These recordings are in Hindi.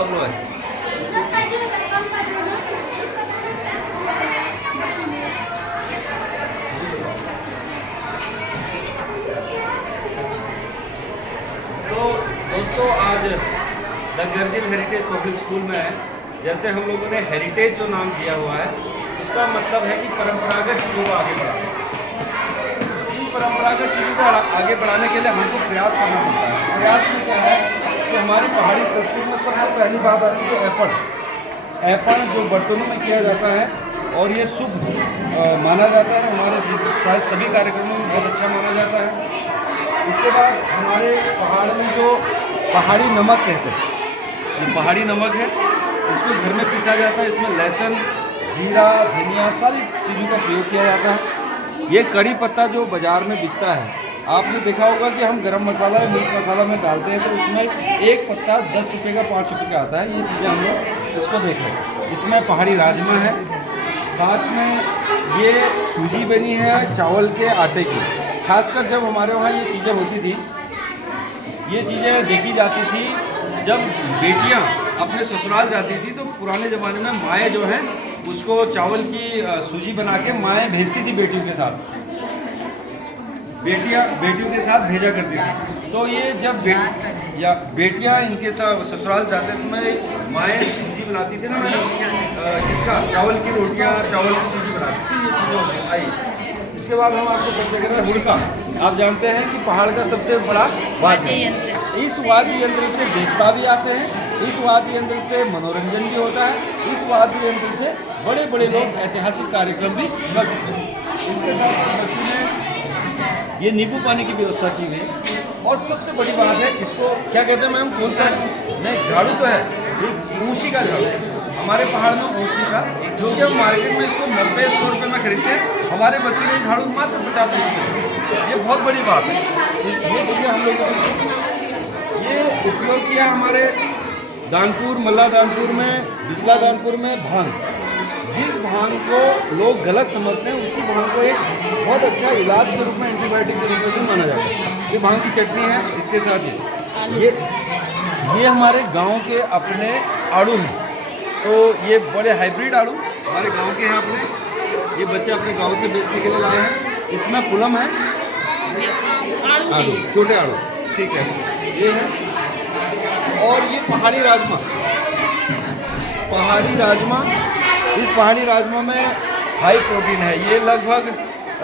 अब लो ऐसे। तो दोस्तों आज द गर्जिल हेरिटेज पब्लिक स्कूल में है। जैसे हम लोगों ने हेरिटेज जो नाम दिया हुआ है उसका मतलब है कि परंपरागत चीज़ों को आगे बढ़ाना। इन परंपरागत चीज़ों को आगे बढ़ाने के लिए हमको प्रयास करना पड़ता है। प्रयास में क्या है कि हमारी पहाड़ी संस्कृति में सबसे पहली बात आती है ऐपण। ऐपण जो बर्तनों में किया जाता है और ये शुभ माना जाता है, हमारे शायद सभी कार्यक्रमों में बहुत अच्छा माना जाता है। इसके बाद हमारे पहाड़ में जो पहाड़ी नमक कहते हैं, ये पहाड़ी नमक है, इसको घर में पीसा जाता है। इसमें लहसुन, जीरा, धनिया सारी चीज़ों का प्रयोग किया जाता है। ये कड़ी पत्ता जो बाज़ार में बिकता है, आपने देखा होगा कि हम गरम मसाला या मीट मसाला में डालते हैं तो उसमें एक पत्ता 10 रुपये का 5 रुपये का आता है। ये चीज़ें हम लोग इसको देख रहे हैं। इसमें पहाड़ी राजमा है, साथ में ये सूजी बनी है चावल के आटे की। खासकर जब हमारे वहाँ ये चीज़ें होती थी, ये चीज़ें देखी जाती थी जब बेटियाँ अपने ससुराल जाती थी तो पुराने ज़माने में माएँ जो हैं उसको चावल की सूजी बना के माएँ भेजती थी बेटियों के साथ, बेटियों के साथ भेजा करती थी। तो ये जब बेटियाँ इनके साथ ससुराल जाते समय माएँ सूजी बनाती थी ना मैडम, इसका चावल की रोटियाँ, चावल की सूजी बनाती थी। ये चीज़ें आई। इसके बाद हम आपको परिचय कर रहे हैं हुड़का। आप जानते हैं कि पहाड़ का सबसे बड़ा वाद्य यंत्र। इस वाद्य यंत्र से देवता भी आते हैं, इस वाद्य यंत्र से मनोरंजन भी होता है, इस वाद्य यंत्र से बड़े बड़े लोग ऐतिहासिक कार्यक्रम भी करते हैं। इसके साथ बच्चों ने ये नींबू पानी की व्यवस्था की हुई है। और सबसे बड़ी बात है, इसको क्या कहते हैं मैम, कौन सा नहीं झाड़ू तो है, एक ऊँची का झाड़ू हमारे पहाड़ में, ऊँची का, जो कि हम मार्केट में इसको 90-100 रुपये में खरीदते हैं। हमारे बच्चों ने झाड़ू मात्र 50 रुपये। ये बहुत बड़ी बात है। ये चीज़ें हम लोगों ने ये उपयोग किया हमारे दानपुर, मल्ला दानपुर में, बिस्ला दानपुर में भांग। जिस भांग को लोग गलत समझते हैं उसी भांग को एक बहुत अच्छा इलाज के रूप में, एंटीबायोटिक के रूप में भी माना जाता है। ये भांग की चटनी है। इसके साथ ये हमारे गांव के अपने आड़ू हैं। तो ये बड़े हाइब्रिड आड़ू हमारे गांव के हैं अपने, ये बच्चे अपने गांव से बेचने के लिए लाए हैं। इसमें पुलम है, आड़ू छोटे आड़ू, ठीक है, ये है। और ये पहाड़ी राजमा, इस पहाड़ी राजमा में हाई प्रोटीन है। ये लगभग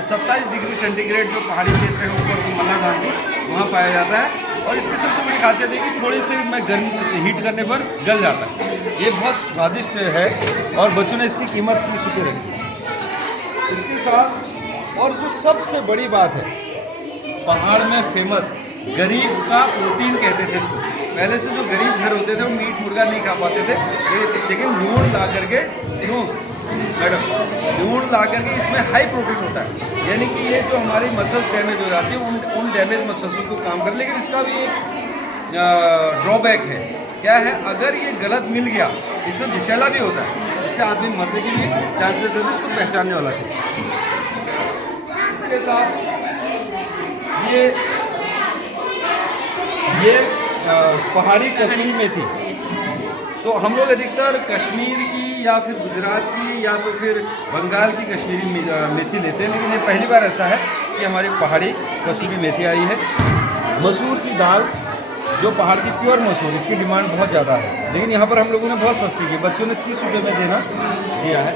27 डिग्री सेंटीग्रेड जो पहाड़ी क्षेत्र है ऊपर मल्ला धानपुर वहाँ पाया जाता है। और इसकी सबसे बड़ी खासियत है कि थोड़ी सी में गर्म हीट करने पर गल जाता है। ये बहुत स्वादिष्ट है और बच्चों ने इसकी कीमत 30 रुपये रखी। इसके साथ और जो सबसे बड़ी बात है, पहाड़ में फेमस गरीब का प्रोटीन कहते थे इसको। पहले से जो गरीब घर होते थे वो मीट मुर्गा नहीं खा पाते थे, लेकिन लूण ला करके लूण ला करके इसमें हाई प्रोटीन होता है। यानी कि ये जो हमारी मसल्स डैमेज हो जाती है उन डैमेज मसल्स को काम कर। लेकिन इसका भी एक ड्रॉबैक है। क्या है, अगर ये गलत मिल गया, इसमें विषैला भी होता है, इससे आदमी मरने के भी चांसेस होते हैं। इसको पहचानने वाला चाहिए। इसके साथ ये पहाड़ी कसूरी मेथी। तो हम लोग अधिकतर कश्मीर की या फिर गुजरात की या तो फिर बंगाल की कश्मीरी मेथी लेते हैं, लेकिन ये पहली बार ऐसा है कि हमारी पहाड़ी कसूरी मेथी आई है। मसूर की दाल, जो पहाड़ की प्योर मसूर, इसकी डिमांड बहुत ज़्यादा है, लेकिन यहाँ पर हम लोगों ने बहुत सस्ती की, बच्चों ने 30 रुपये में दिया है।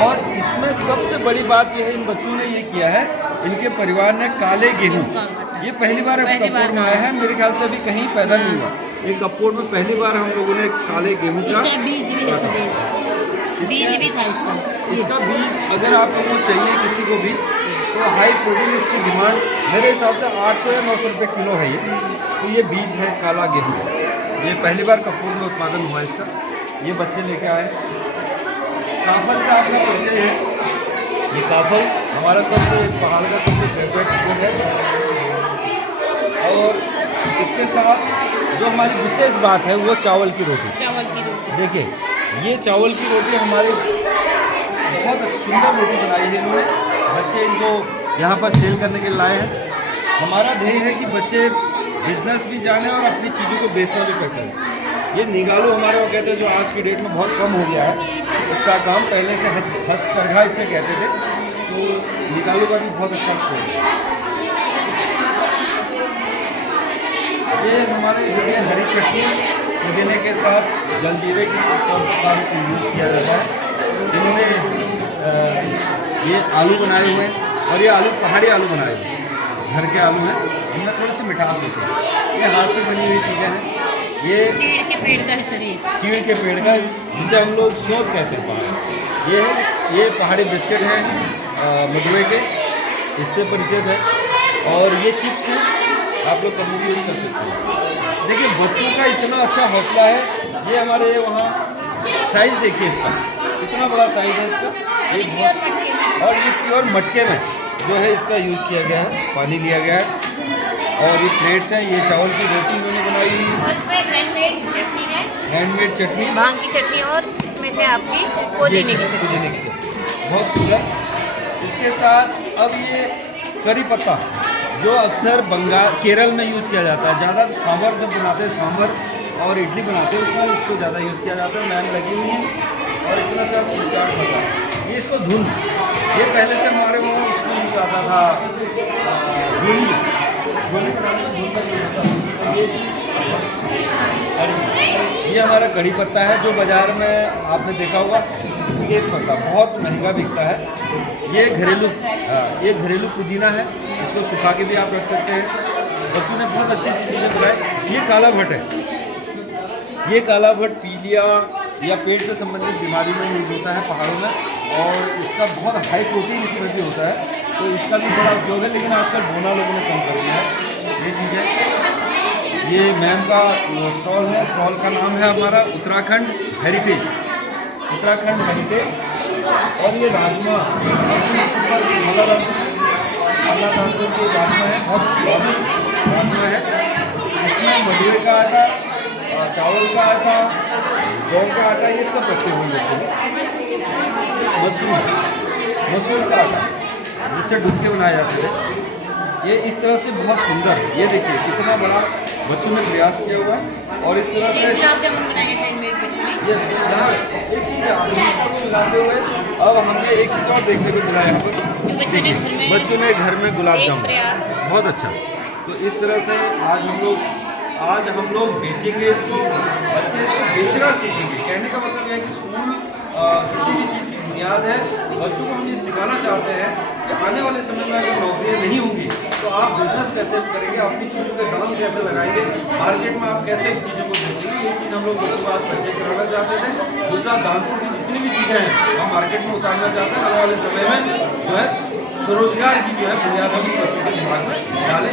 और इसमें सबसे बड़ी बात यह है, इन बच्चों ने ये किया है, इनके परिवार ने काले गेहूँ, ये पहली बार कपकोट में आया है, मेरे ख्याल से अभी कहीं पैदा नहीं हुआ। ये कपकोट में पहली बार हम लोगों ने काले गेहूँ का बीज भी था। इसका बीज अगर आप लोगों को चाहिए किसी को भी, तो हाई प्रोटीन इसकी डिमांड मेरे हिसाब से 800 या 900 रुपये किलो है ये। तो ये बीज है काला गेहूँ, ये पहली बार कपूर में उत्पादन हुआ इसका। ये बच्चे लेके आए। काफल से आपका परिचय है। ये काफल हमारा सबसे पहाड़ का सबसे फेवरेट फूड है। और इसके साथ जो हमारी विशेष बात है वो चावल की रोटी। देखिए ये चावल की रोटी हमारी बहुत सुंदर रोटी बनाई है इन्होंने। बच्चे इनको यहाँ पर सेल करने के लिए लाए हैं। हमारा ध्येय है कि बच्चे बिजनेस भी जाने और अपनी चीज़ों को बेचना भी पहचाने। ये निगालू हमारे वो कहते हैं, जो आज की डेट में बहुत कम हो गया है इसका काम। पहले से हस्तकरघा इसे कहते थे, तो निगालू का भी बहुत अच्छा स्कोर है। ये हमारे ये हरी चटनी पुदीने के साथ जलजीरे की का यूज़ किया जाता है। इन्होंने ये आलू बनाए हुए हैं, और ये आलू पहाड़ी आलू बनाए हुए हैं, घर के आलू हैं, इनमें थोड़ी सी मिठास होती है। ये हाथ से बनी हुई चीज़ें हैं। ये चीड़ के पेड़ का है शरीर, चीड़ के पेड़ का, जिसे हम लोग शोध कहते हैं पहाड़ी। ये है, ये पहाड़ी बिस्किट हैं मडुए के, इससे परिचित है। और ये चिप्स हैं, आप लोग कभी भी यूज़ कर सकते हैं। देखिए बच्चों का इतना अच्छा हौसला है। ये हमारे वहाँ साइज़ देखिए इसका, कितना बड़ा साइज़ है इसका। ये बहुत, और ये प्योर मटके में जो है इसका यूज़ किया गया है, पानी लिया गया है। और ये प्लेट्स हैं, ये चावल की रोटी उन्होंने बनाई हुई है, और इसमें हैंडमेड चटनी है, हैंडमेड चटनी, भांग की चटनी, और इसमें है आपकी पुदीने की चटनी। पुदीने की चटनी, बहुत सुंदर। इसके साथ अब ये करी पत्ता, जो अक्सर बंगाल केरल में यूज़ किया जाता है ज़्यादा। सांभर जब बनाते हैं, सांभर और इडली बनाते हैं, उसमें इसको ज़्यादा यूज़ किया जाता है। मैम लगी हुई है और इतना सा चाट पता है। ये इसको धुन, ये पहले से हमारे वहाँ उसमें यूज आता था, झोली बनाने में धुन का यूज होता था। ये ये हमारा कड़ी पत्ता है, जो बाज़ार में आपने देखा होगा तेज पत्ता बहुत महंगा बिकता है। ये घरेलू, ये घरेलू पुदीना है, इसको सुखा के भी आप रख सकते हैं। बच्चों ने बहुत अच्छी अच्छी चीज़ें बनाई। ये काला भट्ट है, ये काला भट्ट पीलिया या पेट से संबंधित बीमारी में यूज़ होता है पहाड़ों में, और इसका बहुत हाई प्रोटीन इसमें भी होता है, तो इसका भी बड़ा उपयोग है। लेकिन आजकल बोना लोगों ने कम कर दिया है ये चीज़ें। ये मैम का स्टॉल है, स्टॉल का नाम है हमारा उत्तराखंड हेरिटेज, उत्तराखंड हेरिटेज। और ये राजमा, राजमा की राजमा है, बहुत स्वादिष्ट राजमा है। इसमें मडुए का आटा, चावल का आटा, जौ का आटा, ये सब रखे हुए बच्चों ने। मसूर का आटा, जिससे डुबके बनाए जाते थे। ये इस तरह से बहुत सुंदर, ये देखिए कितना बड़ा बच्चों ने प्रयास किया हुआ है। और इस तरह से गुलाब जामुन बनाए हैंडमेड बच्चों ये यहाँ एक चीज़ आपको मिलाते हुए अब हमें एक चीज़ और देखने को मिला है यहाँ पर। देखिए बच्चों ने घर में गुलाब जामुन, बहुत अच्छा। तो इस तरह से आज हम लोग बेचेंगे इसको, बच्चे इसको बेचना सीखेंगे। कहने का मतलब यह है कि स्कूल किसी भी चीज़ की बुनियाद है। बच्चों को हम ये सिखाना चाहते हैं कि आने वाले समय में अगर नौकरियाँ नहीं होंगी तो आप बिजनेस कैसे करेंगे, अपनी चीज़ों पे कदम कैसे लगाएंगे, मार्केट में आप कैसे चीज़ों को बेचेंगे। ये चीज़ हम लोग बच्चों को आज परिचय कराना चाहते थे। दूसरा, दानपुर की जितनी भी चीज़ें हैं हम मार्केट में उतारना चाहते हैं। आने वाले समय में जो है स्वरोजगार की जो है बुनियाद हम बच्चों के दिमाग में डालें।